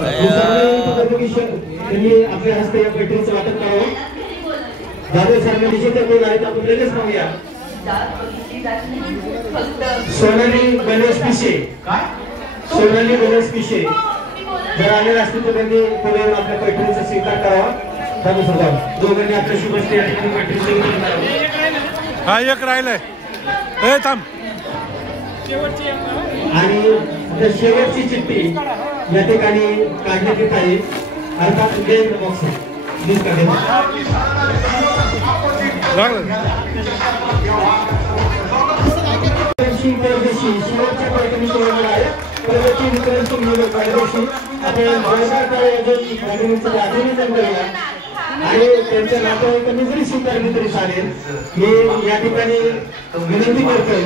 त्यांनी आपल्या हस्ते या पैठणीचं वाटप करावं. जाधव साहेब विजेते कोण आहेत आपण लगेच पाहूया. सोनाली गणेश पिशे, सोनाली गणेश पिशे जर आलेले असतील तर त्यांनी पुढे येऊन आपल्या पैठणीचा स्वीकार करावा. जाधव साहेब दोघांनी आपल्या शुभस्ते या ठिकाणी पैठणीचं वितरण करावं. हा एक राहिलाय हे थांब. आणि शेवटची चिठ्ठी या ठिकाणी काढण्यात येत आहे अर्थात गेम बॉक्स शेवटच्या पैठणी आहे प्रगती वितरण कायदेशीर आपण अभिनंदन करूया आणि त्यांच्या नातेवाईकांनी जरी स्वीकारली तरी चालेल हे या ठिकाणी विनंती करतोय.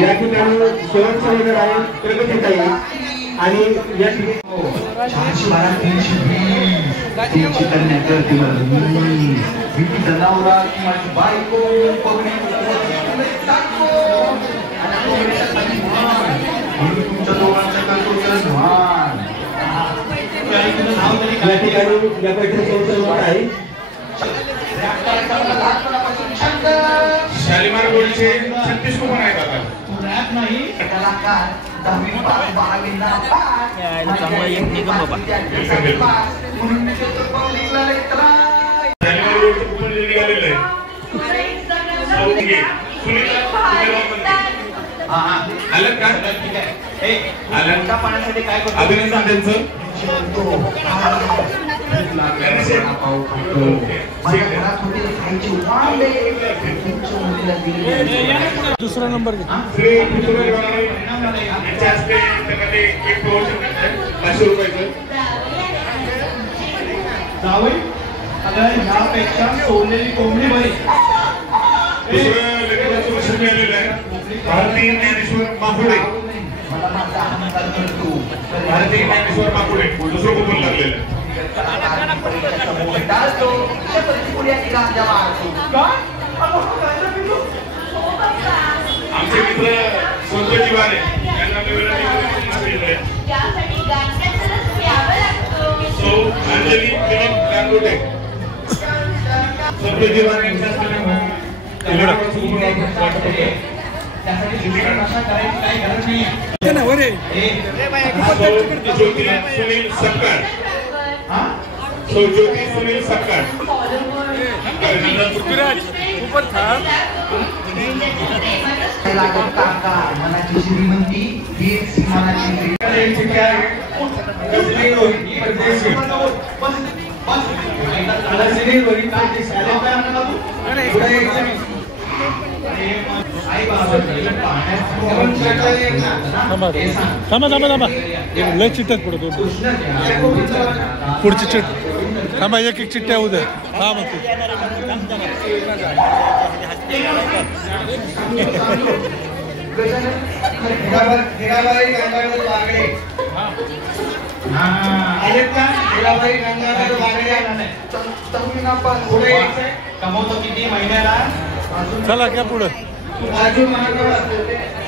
या ठिकाणी शेवटचा ऑर्डर आहे प्रगती ताई आणि या ठिकाणी 412 320 कन्या करते मी जनावरा की माझी बायको पगडी तुमच्या दोघांचं करतो या ठिकाणी या पैठणीचं आहे शालिमार बोलचे 36 कुपन आहेत आता. नाही कलाकार 10वी पास 12वी नापास चांगला एक निगम बाबा म्हणून मी तो पब्लिकला लेकरा शालिमार बोलचे कुपन निघालेले आहे. आलं का? आलं पाण्यासाठी काय करतो अभिनंदन त्यांचं. दुसरा नंबर घे. श्री यांच्या हस्ते त्यामध्ये एक प्रवचन करतात 500 रुपयाचं. ह्यापेक्षा सोडलेली कोंबडी बरी. दुसरं लेखकाचं वर्ष मिळालेलं आहे भारती ज्ञानेश्वर माकुडे. भारती ज्ञानेश्वर माकुडे दुसरं कुपन लागलेलं आहे. आमचे मित्र संतोषजी वारे यांना सौ अंजली दिलीप गांगोटे संतोषजी वारे ज्योती सुनील सपकाळ, ज्योती सुनील सपकाळ मनाची श्रीमंती ही मनाची थांबा लय चिठ्ठ्यात पडतो पुढची चिठ्ठी थांबा एक एक चिठ्ठ्या होऊ दे. हा मग कमवतो किती महिन्याला चला क्या पुढे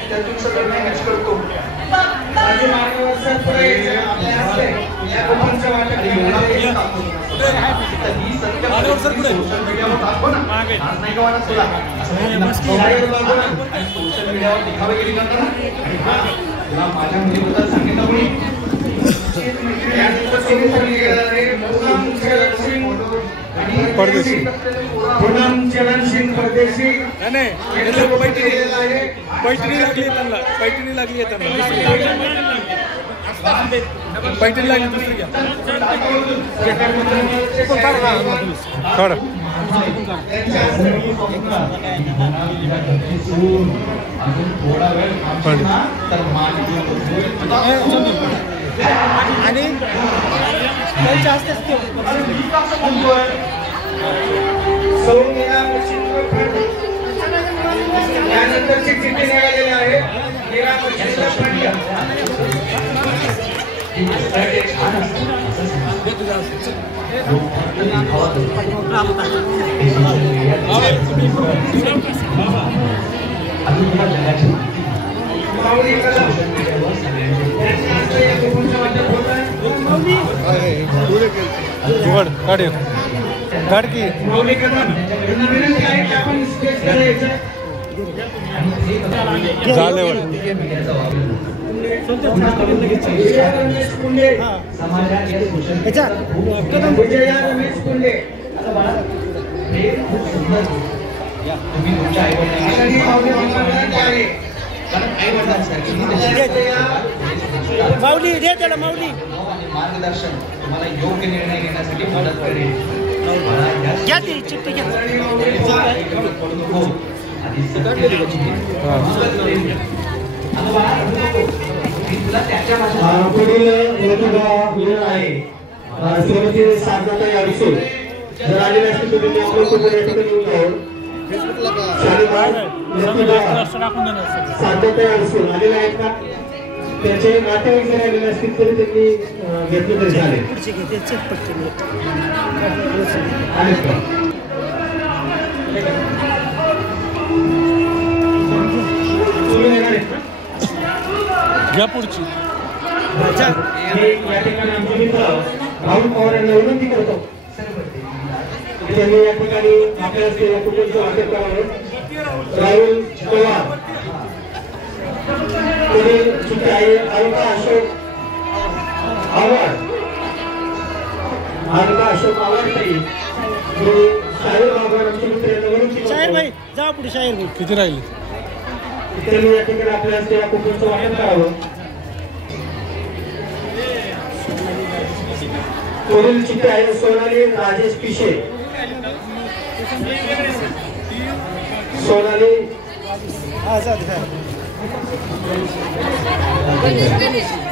त्यातून सगळं मॅनेज करतो. सोशल मीडियावर दिखावे केली करताना माझ्या मुलीबद्दल सांगितलं कोणी परदेशी पूनम चरण सिंग परदेशी नाही पैठणी लागली आहे त्यांना पैठणी लागली आहे पैठणी लागली दुसरी घ्या आणि यानंतरची चिठ्ठी निघालेली आहे गाडकी तुम्ही तुमच्या माऊली दे त्याला माऊली मार्गदर्शन तुम्हाला योग्य निर्णय घेण्यासाठी मदत करेल. घ्या ती चिठ्ठी घ्या पुढील विनंती आहे श्रीमती साधनाताई अडसूळ जर आलेले असतील तर तुम्ही आपलं कुठे या ठिकाणी येऊन जाऊन साधनाताई अडसूळ आलेले आहेत का त्याचे नातेवाईक जर आलेले असतील तरी त्यांनी घेतलं तरी चालेल आहेत का तुम्ही येणार आहेत का घ्या पुढची या ठिकाणी आमचे मित्र राहुल पवार यांना विनंती करतो त्यांनी या ठिकाणी आपल्या कुटुंबाचं वाटप करावं. राहुल पवार पुढील चिठ्ठी आहे अलका अशोक आव्हाड ताई शाहीर बाबा आमचे मित्र यांना विनंती शाहीर भाई करतो जा पुढे शाहीर भाई किती राहिले त्यांनी या ठिकाणी आपल्या कुटुंबाचं वाटप करावं. पुढील चिठ्ठी आहे सोनाली राजेश पिशे सोनाली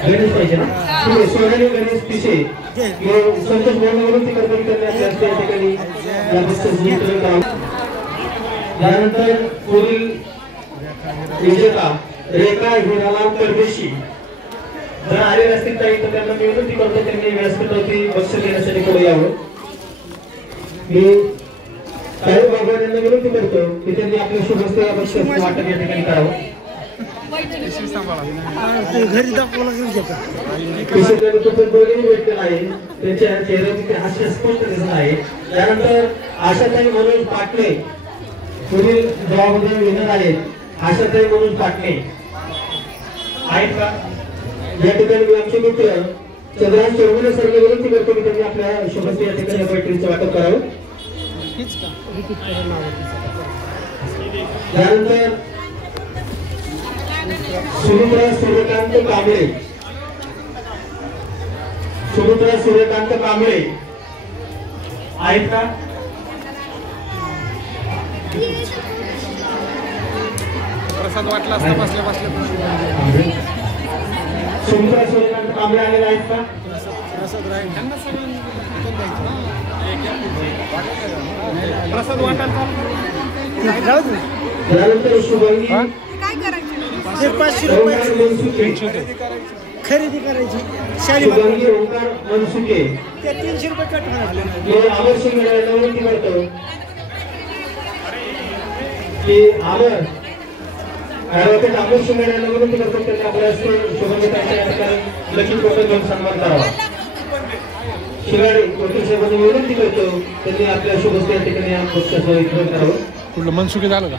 गणेश पाहिजे ना ठीक आहे सोनाली गणेश पिशे संतोष विनंती करण्यात या ठिकाणी यानंतर पुढील विजेता रेखा हिरालाल परदेशी जर आलेले असतील तर त्यांना मी विनंती करतो त्यांनी व्यासपीठावरती बक्षीस देण्यासाठी पुढे यावं. मी काही भगवान यांना विनंती करतो की त्यांनी आपल्या शुभस्ते बक्षीस वाटप या ठिकाणी करावं. घरी दाखवलं दोन्ही भेटलेला आहे त्यांच्या चेहऱ्यावरती हास्य स्पष्ट दिसत आहे. त्यानंतर आशाताई मनोज पाटणे पुढील जबाबदारी विनर आहेत. आशाताई मनोज पाटणे आहेत का या ठिकाणी मी आमचे मित्र चंद्रहास चौगुले सरला विनंती करतो की त्यांनी आपल्या शुभस्ते या ठिकाणी बैठकीचं वाटप करावं. त्यानंतर सुमित्रा सूर्यकांत कांबळे आहेत का प्रसाद वाटला असता बसल्या बसल्या सुमित्रा सूर्यकांत कांबळे आलेले आहेत का प्रसाद वाटायला त्यानंतर शुभांगी खरेदी करायची शुभांगी ओंकार मनसुके ते 300 रुपये कट होणार. आवश्यक विनंती करतो की ॲडव्होकेट अमोल शिंगाडे यांना विनंती करतो त्यांनी आपल्या शुभंगीतांच्या लक्षित करून घेऊन सन्मान करावा. शिंगाडे वकील साहेबांनी विनंती करतो त्यांनी आपल्या शुभस्ते या ठिकाणी वितरण करावं. कुठलं मनसुखी झालं का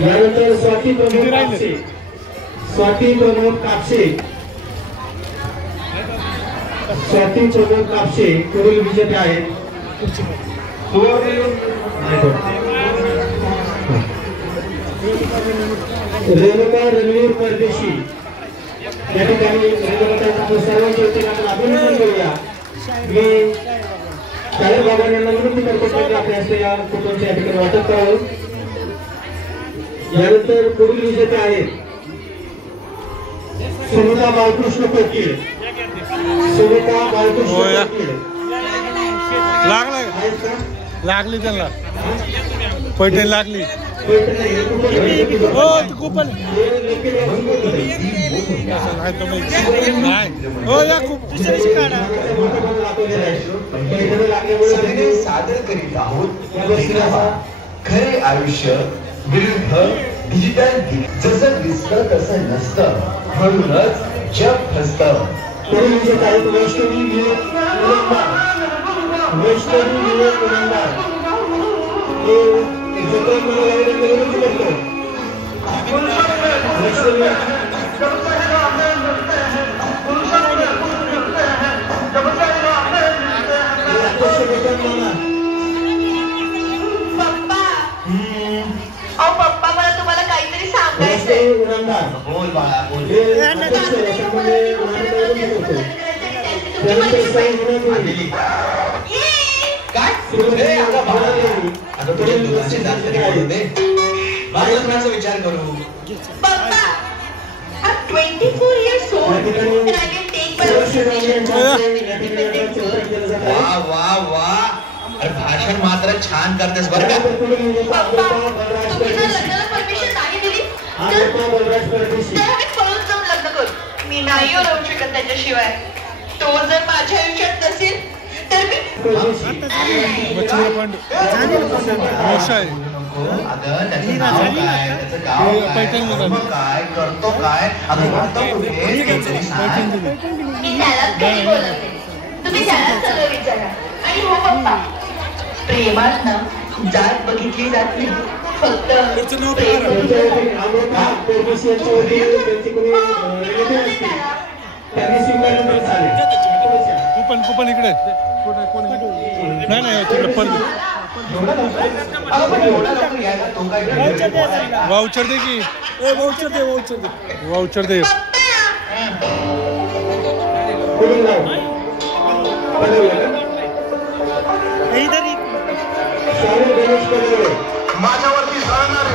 यानंतर स्वाती प्रमोद कापसे स्वाती चौधरी कापसे पुढील विजेते आहेत. रेणुका रणवीर परदेशी या ठिकाणी सर्वांच्या वतीने आपण अभिनंदन करूया. मी साहेब बाबांना विनंती करतो की आपल्या असलेल्या कुटुंबाच्या या ठिकाणी वाटप करावं. यानंतर पुढील विजेते आहेत सुनीता बाळकृष्ण कोकीळ. सुनीता बाळकृष्ण कोकीळ लागली त्यांना पैठण लागली. सादर करीत आहोत खरे आयुष्य विरुद्ध डिजिटल. जसं दिसतं तसं नसतं म्हणूनच जग फसतं. वैष्णवी विवेक गुणंदार पप्पा मला तुम्हाला काहीतरी सांगायचंय. बोल बाळा बोल. काय विचार करू. पप्पा I'm 24 years old and I can take my own decisions. वा वा वा. अरे भाषण मात्र छान करतेस बरं का. पप्पा तुम्ही जर लग्नाला परमिशन नाही दिली तर आम्ही पळून जाऊन लग्न करू. मी नाही राहू शकत त्याच्याशिवाय. तो जर माझ्या आयुष्यात नसेल तर मी काय करतो काय मी त्यालाच कधी बोलत नाही. तुम्ही त्यालाच सगळं विचारा. आणि हो पप्पा प्रेमात ना जात बघितली जात नाही. फक्त कुपन इकडे नाही तिकडे वाउचर दे की वाउचर दे. माझ्यावरती जाणारे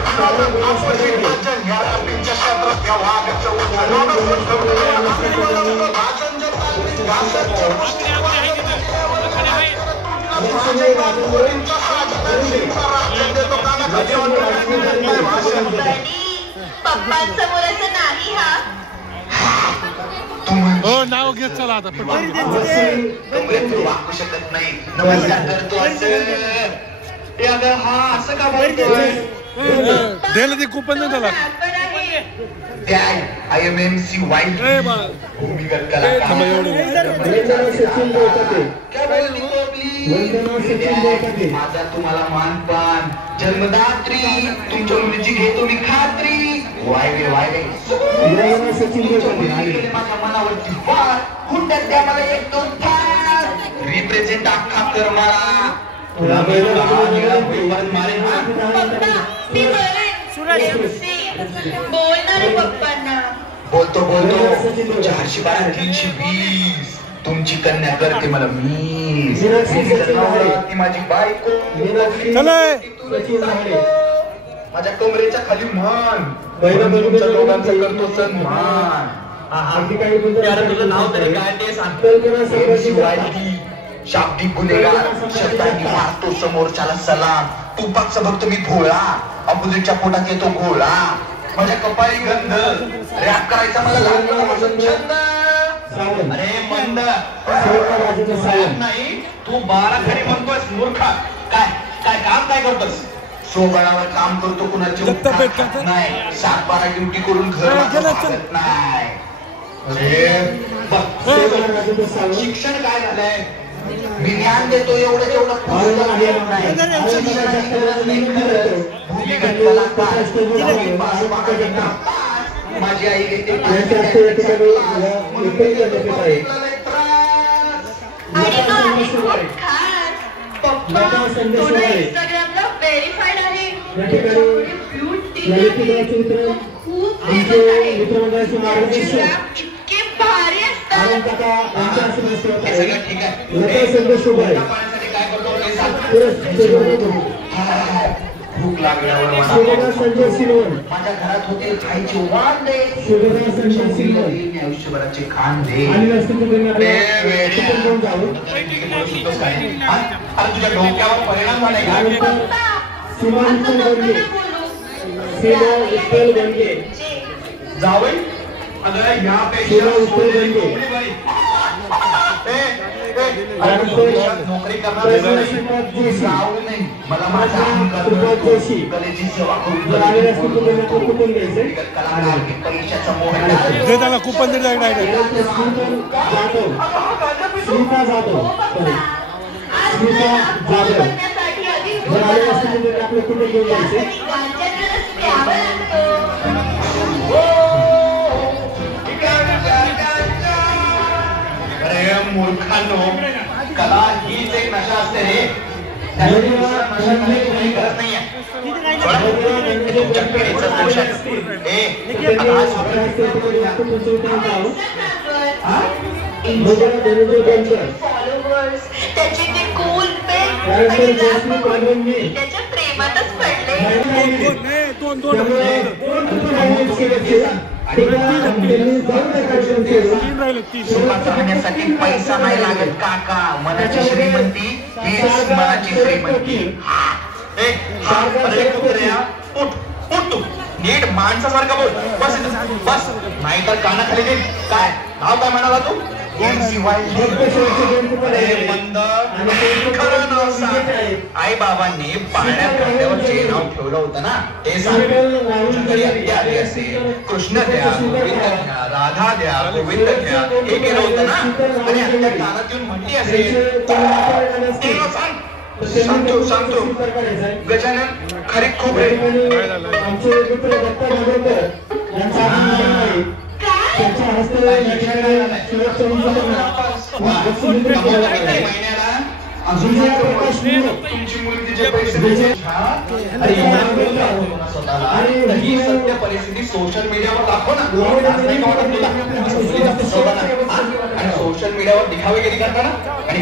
पप्पांसमोर असं नाही. हा हो नाव घेत चला आता वाकू शकत नाही. नमस्कार करतो हा असं का बोलतोय. द्यायला ते कुपन नाही त्याला. IMMC वाईट भूमिगत कलाकार माझा तुम्हाला मानपान जन्मदात्री तुमच्या मुलीची घेतो मी खात्री. वायवे वायवे माझ्या मनावरती वार हुंड्यात द्या मला 1-2 थार. रिप्रेझेंट अख्खा कर मला तुला मारेन. बोलणार पप्पांना. बोलतो 412-320 तुमची कन्या करते मला मीच. ती माझी बायको माझ्या कमरेच्या खाली मान. तुमच्या दोघांचा करतो सन्मान. तुझं नाव तरी काय ते सांगतो. शाब्दिक गुन्हेगार शब्दांनी मारतो समोरच्याला सलाम. तुपाचा भक्त मी भोळा अबुलीच्या पोटात येतो गोळा. माझ्या कपाळी गंध रॅप करायचा मला लागला छंद. अरे मंद नाही तू 12 खरी म्हणतोस मूर्खा. काय काय काम काय करतोस. सोबळावर काम करतो कुणाची नाही. 7-12 ड्युटी करून घर नाही. अरे शिक्षण काय झालंय. मी ज्ञान देतो एवढं जेवढं माझी आई खास पप्पा थोडं इंस्टाग्रामला व्हेरीफाईड आहे. खूप फेमस आहे. इतके भारी असतात. भूक लागल्यावर माझ्या घरात होते खायचे वांदे. मी आयुष्यभराचे खांदे. अरे तुझ्या डोक्यावर परिणाम झाला. जावई अगं यापेक्षा नोकरी करणार जाऊ नाही. मला माझा कलेची सेवा करून परीक्षाचा मोह कुपन मूर्खांनो, कला हीच एक नशा असते रे. नशा करत नाहीये. त्याची ते कूल पेन त्याच्या प्रेमातच पडले. राहण्यासाठी पैसा नाही लागत काका. मनाची श्रीमंती हीच मनाची श्रीमंती. तू नीट माणसासारखं बोल. बस बस नाहीतर कानाखाली दे. काय नाव काय म्हणाला तू? आई बाबांनी पाळण्यात खांद्यावर जे नाव ठेवलं होतं ना ते सांग. आली असेल कृष्ण द्या गोविंद घ्या, राधा द्या गोविंद घ्या हे केलं होतं ना. आणि आपल्या कानात येऊन म्हणली असेल सांगतो गजानन खरे खूप रे. तुमची मुलगी जे पैसे ही सत्य परिस्थिती सोशल मीडियावर दाखव ना. आणि सोशल मीडियावर दिखावे गेली करताना. आणि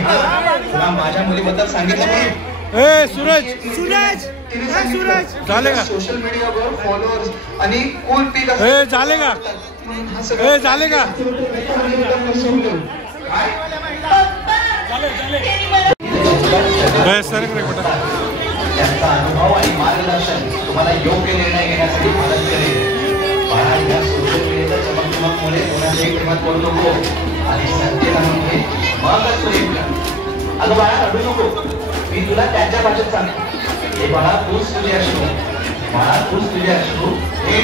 तुला माझ्या मुलीबद्दल सांगितलं नाही. सूरज झाले का? सोशल मीडियावर फॉलोअर्स आणि कूल पीक झाले का? झाले का? त्यांचा अनुभव आणि मार्गदर्शन तुम्हाला योग्य निर्णय घेण्यासाठी मदत करेल. बाळा सोशल मीडियाच्या चमकदमकमुळे कोणाच्याही प्रेमात पडू नको आणि सत्तेला म्हणजे मगच प्रेम कर. अगं बाळा रडू नको. मी तुला त्याच्या भाषेत सांगतो. हे बाळा तूच तुझी अश्रू. बाळा तूच तुझी अश्रू. हे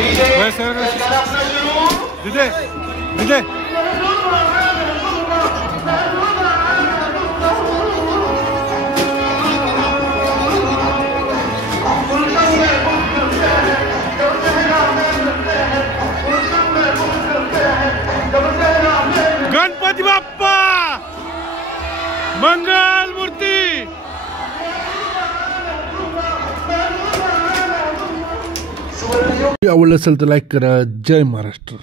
विजय गणपती बाप्पा मंगल मूर्ती. आवडलं असेल तर लाईक करा. जय महाराष्ट्र.